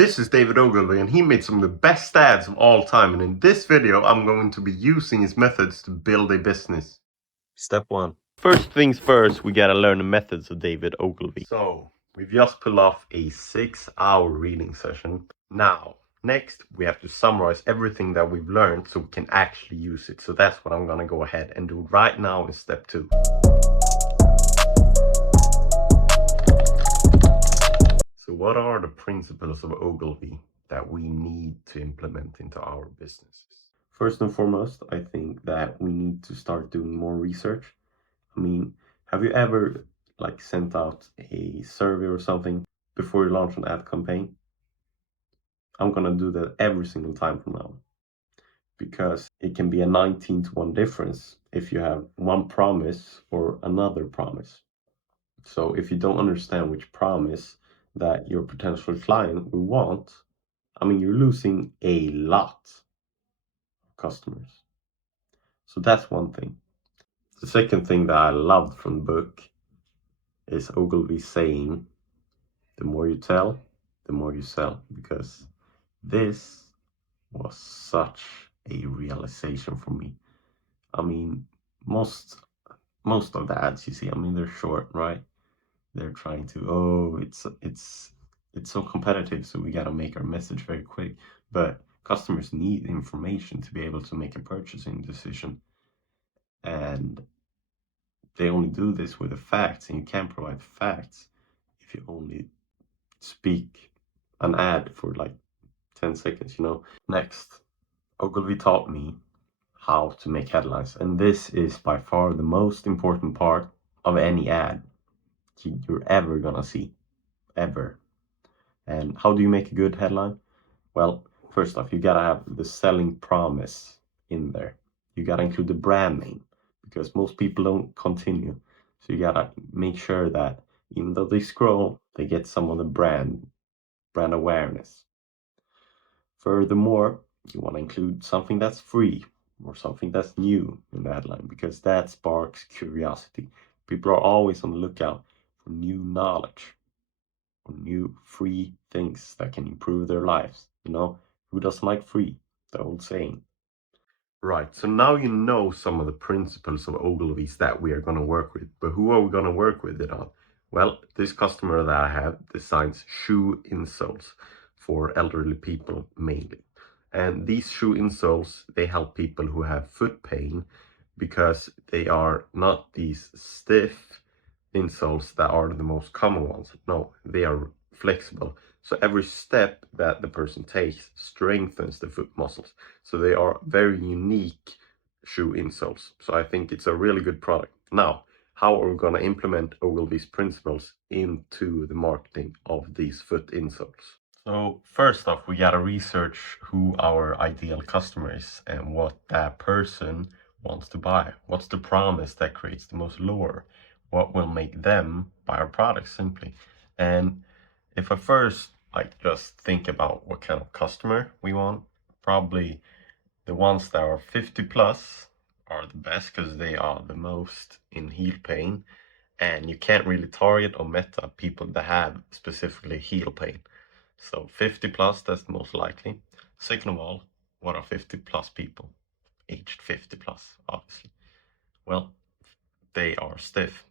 This is David Ogilvy, and he made some of the best ads of all time, and in this video I'm going to be using his methods to build a business. Step 1. First things first, we gotta learn the methods of David Ogilvy. So, we've just pulled off a 6-hour reading session. Now, next we have to summarize everything that we've learned so we can actually use it. So that's what I'm gonna go ahead and do right now in step 2. So what are the principles of Ogilvy that we need to implement into our businesses? First and foremost, I think that we need to start doing more research. I mean, have you ever sent out a survey or something before you launch an ad campaign? I'm gonna do that every single time from now, because it can be a 19-to-1 difference if you have one promise or another promise. So if you don't understand which promise that your potential client will want, I mean, you're losing a lot of customers. So that's one thing. The second thing that I loved from the book is Ogilvy saying, the more you tell, the more you sell, because this was such a realization for me. I mean, most of the ads you see, I mean, they're short, right? They're trying to, it's so competitive, so we got to make our message very quick. But customers need information to be able to make a purchasing decision, and they only do this with the facts, and you can't provide facts if you only speak an ad for 10 seconds, you know. Next, Ogilvy taught me how to make headlines, and this is by far the most important part of any ad you're ever gonna see, ever. And how do you make a good headline? Well, first off, you gotta have the selling promise in there. You gotta include the brand name, because most people don't continue. So you gotta make sure that even though they scroll, they get some of the brand awareness. Furthermore, you want to include something that's free or something that's new in the headline, because that sparks curiosity. People are always on the lookout for new knowledge, or new free things that can improve their lives. You know, who doesn't like free? The old saying. Right, so now you know some of the principles of Ogilvy's that we are going to work with. But who are we going to work with it on? Well, this customer that I have designs shoe insoles for elderly people mainly. And these shoe insoles, they help people who have foot pain, because they are not these stiff insoles that are the most common ones. No, they are flexible. So every step that the person takes strengthens the foot muscles. So they are very unique shoe insoles. So I think it's a really good product. Now, how are we going to implement Ogilvy's principles into the marketing of these foot insoles? So first off, we got to research who our ideal customer is and what that person wants to buy. What's the promise that creates the most lure? What will make them buy our products simply? And if I first just think about what kind of customer we want, probably the ones that are 50 plus are the best, because they are the most in heel pain, and you can't really target or meta people that have specifically heel pain. So 50 plus, that's the most likely. Second of all, what are 50 plus people? Aged 50 plus, obviously. Well, they are stiff,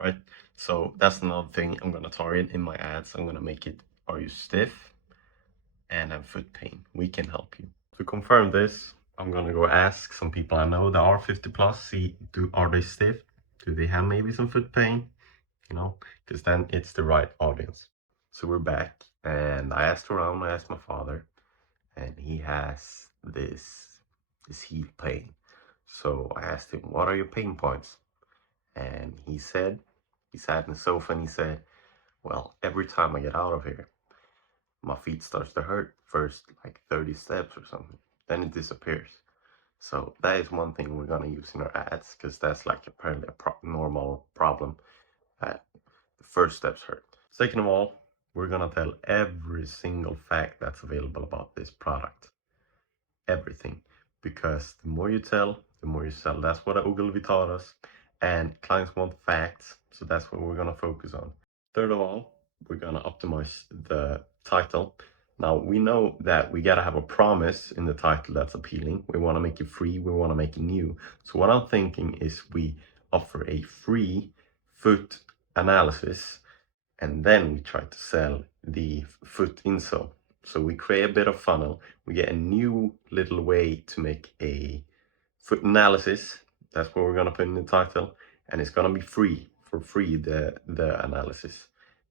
right? So that's another thing I'm gonna target in my ads. I'm gonna make it, are you stiff and have foot pain? We can help you. To confirm this, I'm gonna go ask some people I know that are 50 plus, see, are they stiff? Do they have maybe some foot pain? You know, because then it's the right audience. So we're back, and I asked around, I asked my father, and he has this heel pain. So I asked him, what are your pain points? And he said, he sat in the sofa and he said, well, every time I get out of here, my feet starts to hurt first 30 steps or something. Then it disappears. So that is one thing we're gonna use in our ads, because that's apparently a normal problem. The first steps hurt. Second of all, we're gonna tell every single fact that's available about this product. Everything. Because the more you tell, the more you sell. That's what Ogilvy taught us. And clients want facts, so that's what we're gonna focus on. Third of all, we're gonna optimize the title. Now, we know that we gotta have a promise in the title that's appealing. We wanna make it free, we wanna make it new. So what I'm thinking is we offer a free foot analysis, and then we try to sell the foot insole. So we create a bit of funnel, we get a new little way to make a foot analysis. That's what we're gonna put in the title, and it's gonna be free, for free, the analysis.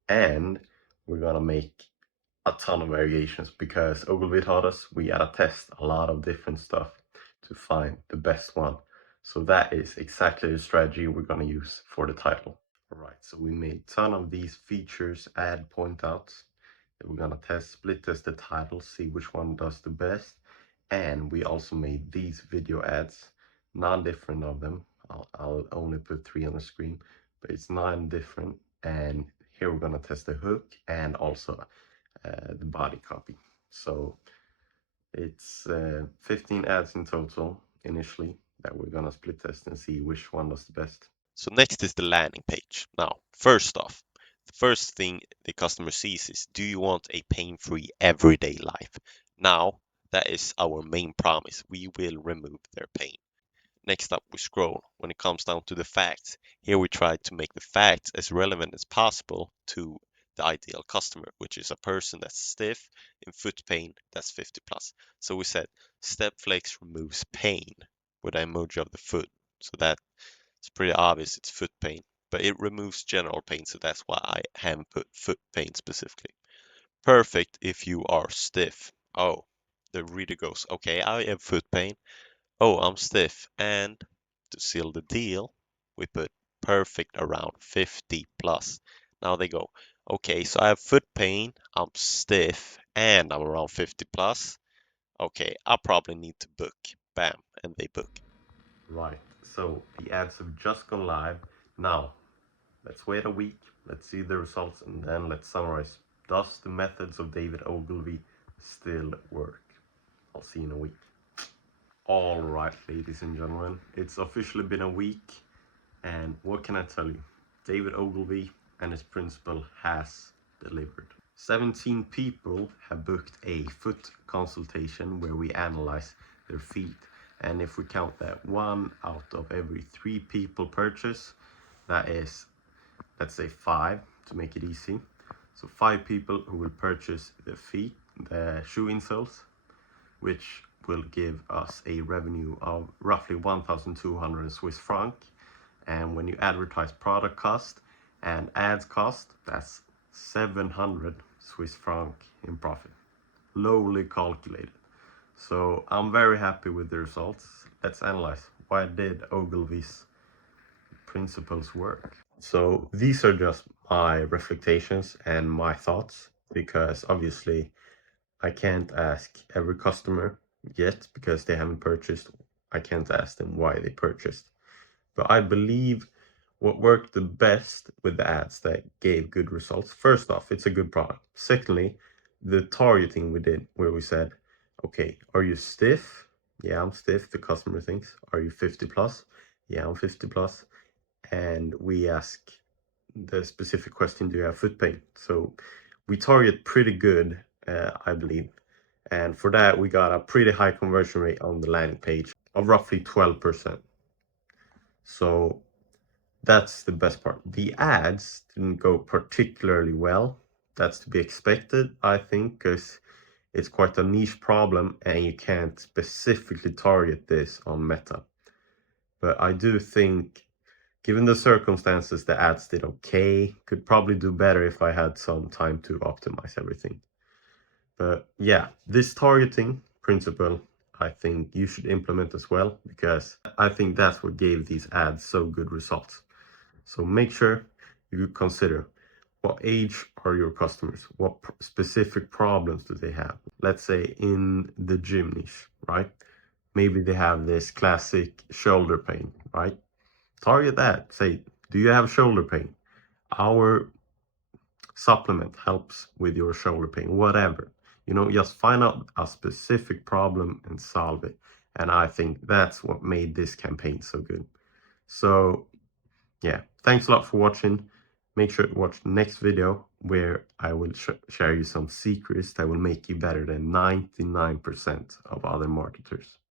And we're gonna make a ton of variations because Ogilvy taught us we gotta test a lot of different stuff to find the best one. So that is exactly the strategy we're gonna use for the title. All right, so we made a ton of these features, add point outs that we're gonna test, split test the title, see which one does the best. And we also made these video ads, 9 different of them. I'll only put 3 on the screen, but it's 9 different. And here we're gonna test the hook and also the body copy. So it's 15 ads in total initially that we're gonna split test and see which one does the best. So next is the landing page. Now, first off, the first thing the customer sees is, do you want a pain-free everyday life? Now, that is our main promise. We will remove their pain. Next up, we scroll. When it comes down to the facts, here we try to make the facts as relevant as possible to the ideal customer, which is a person that's stiff in foot pain that's 50 plus. So we said Step Flex removes pain with an emoji of the foot. So that's pretty obvious it's foot pain, but it removes general pain. So that's why I haven't put foot pain specifically. Perfect if you are stiff. Oh, the reader goes, okay, I have foot pain. Oh, I'm stiff. And to seal the deal, we put perfect around 50 plus. Now they go, okay, so I have foot pain, I'm stiff, and I'm around 50 plus. Okay, I probably need to book. Bam, and they book. Right, so the ads have just gone live. Now, let's wait a week, let's see the results, and then let's summarize. Does the methods of David Ogilvy still work? I'll see you in a week. All right, ladies and gentlemen, it's officially been a week, and what can I tell you? David Ogilvy and his principal has delivered. 17 people have booked a foot consultation where we analyze their feet, and if we count that 1 out of every 3 people purchase, that is, let's say 5 to make it easy. So 5 people who will purchase the feet, the shoe insoles, which will give us a revenue of roughly 1,200 Swiss franc. And when you advertise product cost and ads cost, that's 700 Swiss franc in profit. Lowly calculated. So I'm very happy with the results. Let's analyze. Why did Ogilvy's principles work? So these are just my reflections and my thoughts, because obviously I can't ask every customer yet because they haven't purchased. I can't ask them why they purchased. But I believe what worked the best with the ads that gave good results. First off, it's a good product. Secondly, the targeting we did, where we said, okay, are you stiff? Yeah, I'm stiff. The customer thinks. Are you 50 plus? Yeah, I'm 50 plus. And we ask the specific question, do you have foot pain? So we target pretty good, I believe. And for that, we got a pretty high conversion rate on the landing page of roughly 12%. So that's the best part. The ads didn't go particularly well. That's to be expected, I think, because it's quite a niche problem and you can't specifically target this on Meta. But I do think, given the circumstances, the ads did okay. Could probably do better if I had some time to optimize everything. But yeah, this targeting principle, I think you should implement as well, because I think that's what gave these ads so good results. So make sure you consider, what age are your customers? What specific problems do they have? Let's say in the gym niche, right? Maybe they have this classic shoulder pain, right? Target that. Say, do you have shoulder pain? Our supplement helps with your shoulder pain, whatever. Just find out a specific problem and solve it. And I think that's what made this campaign so good. So yeah, thanks a lot for watching. Make sure to watch the next video where I will share you some secrets that will make you better than 99% of other marketers.